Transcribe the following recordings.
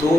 2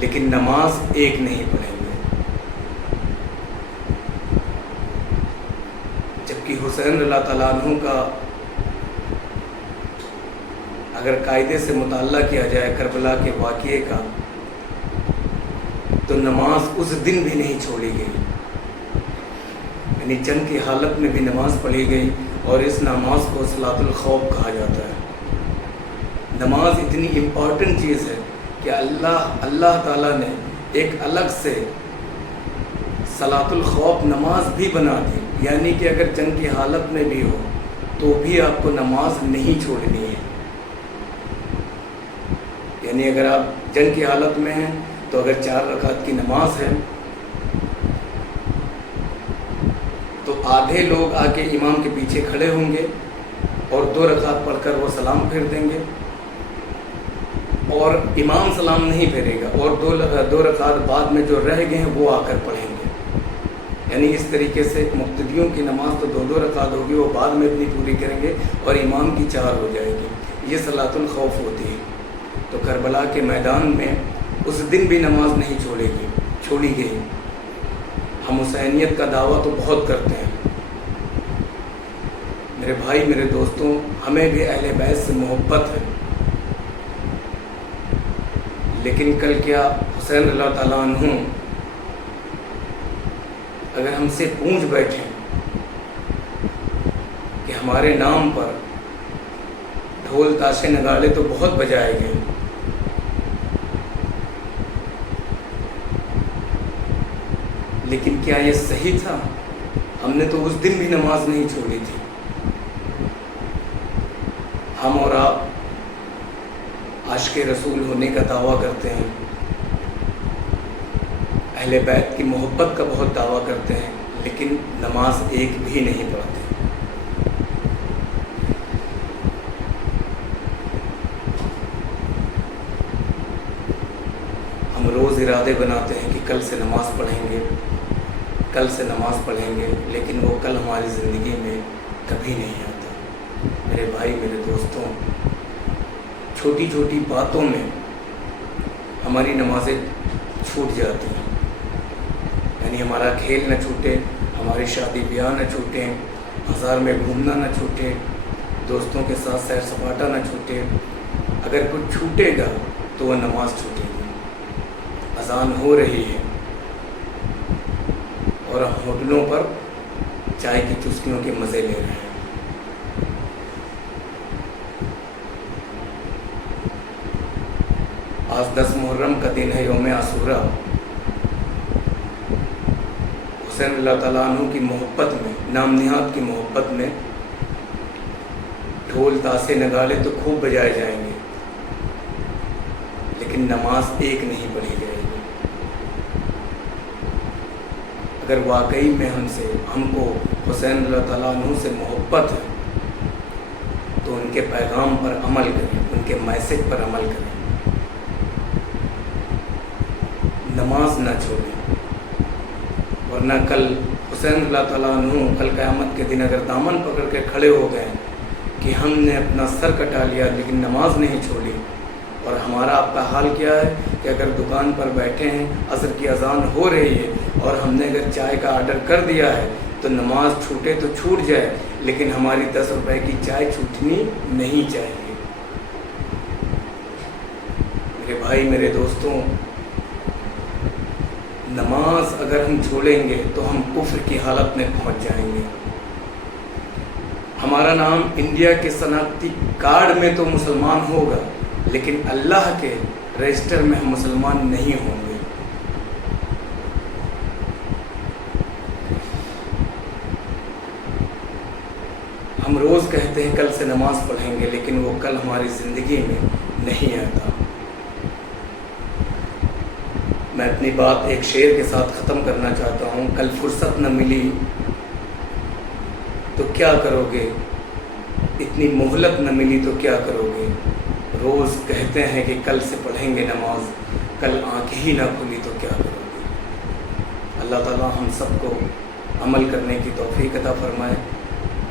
لیکن نماز ایک نہیں پڑھیں گے. جبکہ حسین اللہ تعالیٰ عنہ کا اگر قاعدے سے مطالعہ کیا جائے کربلا کے واقعے کا تو نماز اس دن بھی نہیں چھوڑی گئی، یعنی جنگ کی حالت میں بھی نماز پڑھی گئی، اور اس نماز کو صلاۃ الخوف کہا جاتا ہے. نماز اتنی امپورٹنٹ چیز ہے کہ اللہ تعالیٰ نے ایک الگ سے صلاۃ الخوف نماز بھی بنا دی، یعنی کہ اگر جنگ کی حالت میں بھی ہو تو بھی آپ کو نماز نہیں چھوڑنی ہے. یعنی اگر آپ جنگ کی حالت میں ہیں تو اگر 4 رکعت کی نماز ہے تو آدھے لوگ آ کے امام کے پیچھے کھڑے ہوں گے اور 2 رکعت پڑھ کر وہ سلام پھیر دیں گے، اور امام سلام نہیں پھیرے گا، اور 2 رکعت بعد میں جو رہ گئے ہیں وہ آ کر پڑھیں گے. یعنی اس طریقے سے مقتدیوں کی نماز تو 2 رکعت ہوگی، وہ بعد میں اپنی پوری کریں گے اور امام کی 4 ہو جائے گی. یہ صلاۃ الخوف ہوتی ہے. تو کربلا کے میدان میں اس دن بھی نماز نہیں چھوڑی گئی. ہم حسینیت کا دعویٰ تو بہت کرتے ہیں میرے بھائی، میرے دوستوں، ہمیں بھی اہل بیت سے محبت ہے، لیکن کل کیا حسین اللہ تعالیٰ عنہ اگر ہم سے پوچھ بیٹھیں کہ ہمارے نام پر ڈھول تاشے نگاڑے تو بہت بجائے گئے، لیکن کیا یہ صحیح تھا؟ ہم نے تو اس دن بھی نماز نہیں چھوڑی تھی. ہم اور آپ عاشق رسول ہونے کا دعویٰ کرتے ہیں، اہل بیت کی محبت کا بہت دعویٰ کرتے ہیں، لیکن نماز ایک بھی نہیں پڑھتے. ہم روز ارادے بناتے ہیں کہ کل سے نماز پڑھیں گے، کل سے نماز پڑھیں گے، لیکن وہ کل ہماری زندگی میں کبھی نہیں آتا. میرے بھائی، میرے دوستوں، چھوٹی چھوٹی باتوں میں ہماری نمازیں چھوٹ جاتی ہیں. یعنی ہمارا کھیل نہ چھوٹے، ہماری شادی بیاہ نہ چھوٹیں، بازار میں گھومنا نہ چھوٹے، دوستوں کے ساتھ سیر سپاٹا نہ چھوٹے. اگر کچھ چھوٹے گا تو وہ نماز چھوٹے گی. اذان ہو رہی ہے اور ہم ہوٹلوں پر چائے کی چسکیوں کے مزے لے رہے ہیں. آج 10 محرم کا دن ہے، یوم عاشورہ. حسین اللہ تعالیٰ عنہ کی محبت میں، نام نہاد کی محبت میں ڈھول تاشے نگاڑے تو خوب بجائے جائیں گے، لیکن نماز ایک نہیں پڑھی جائے گی. اگر واقعی میں ہم کو حسین اللہ تعالیٰ عنہ سے محبت ہے تو ان کے پیغام پر عمل کریں، ان کے میسج پر عمل کریں، نماز نہ چھوڑیں. ورنہ کل حسین اللہ تعالیٰ عنہ کل قیامت کے دن اگر دامن پکڑ کے کھڑے ہو گئے کہ ہم نے اپنا سر کٹا لیا لیکن نماز نہیں چھوڑی، اور ہمارا آپ کا حال کیا ہے کہ اگر دکان پر بیٹھے ہیں، عصر کی اذان ہو رہی ہے اور ہم نے اگر چائے کا آرڈر کر دیا ہے تو نماز چھوٹے تو چھوٹ جائے، لیکن ہماری 10 روپے کی چائے چھوٹنی نہیں چاہیے. میرے بھائی، میرے دوستوں، نماز اگر ہم چھوڑیں گے تو ہم کفر کی حالت میں پہنچ جائیں گے. ہمارا نام انڈیا کے شناختی کارڈ میں تو مسلمان ہوگا، لیکن اللہ کے رجسٹر میں ہم مسلمان نہیں ہوں گے. ہم روز کہتے ہیں کل سے نماز پڑھیں گے، لیکن وہ کل ہماری زندگی میں نہیں آتا. میں اپنی بات ایک شعر کے ساتھ ختم کرنا چاہتا ہوں. کل فرصت نہ ملی تو کیا کرو گے، اتنی مہلت نہ ملی تو کیا کرو گے. روز کہتے ہیں کہ کل سے پڑھیں گے نماز، کل آنکھ ہی نہ کھلی تو کیا کرو گے. اللہ تعالیٰ ہم سب کو عمل کرنے کی توفیق عطا فرمائے،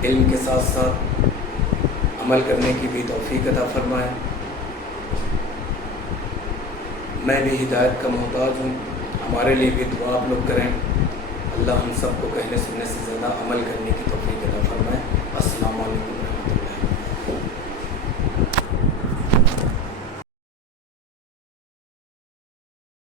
علم کے ساتھ ساتھ عمل کرنے کی بھی توفیق عطا فرمائے. میں بھی ہدایت کا محتاج ہوں، ہمارے لیے بھی دعا آپ لوگ کریں، اللہ ہم سب کو کہنے سننے سے زیادہ عمل کرنے کی توفیق عطا فرمائے۔